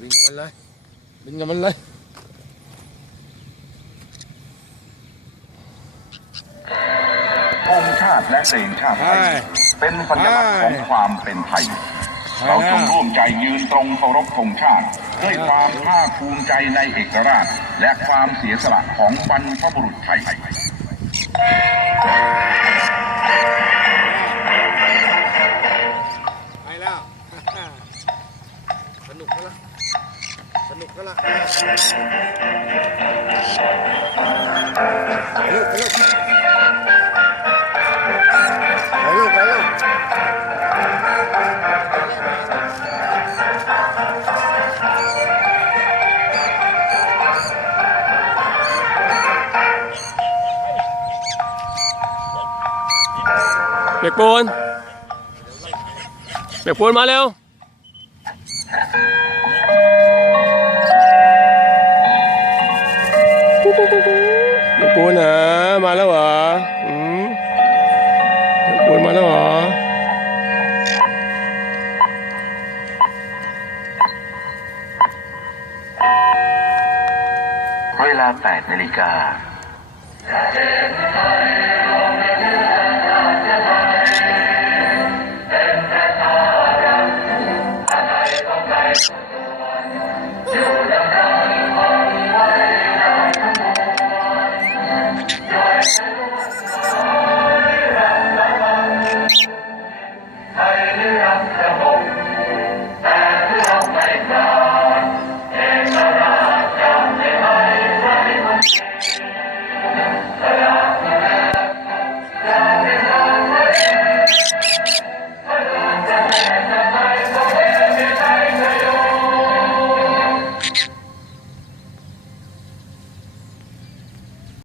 วิ่งกับมันเลยวิ่งกับมันเลยธงชาติและเพลงชาติไทยเป็นสัญลักษณ์ของความเป็นไทย เราจงร่วมใจยืนตรงเคารพธงชาติ ด้วยความภาคภูมิใจในเอกราช และความเสียสละของบรรพบุรุษไทยไปแล้วสนุกก็ละ สนุกก็ละลูกไปลูกไปลูกไปลูกเปียกปูนเปียกปูนมาเร็ว เปียกปูนะมาแล้วเหรออืมเปียกปูนมาแล้วเหรอเวลา8นาฬิกา ไทยได้รับแต่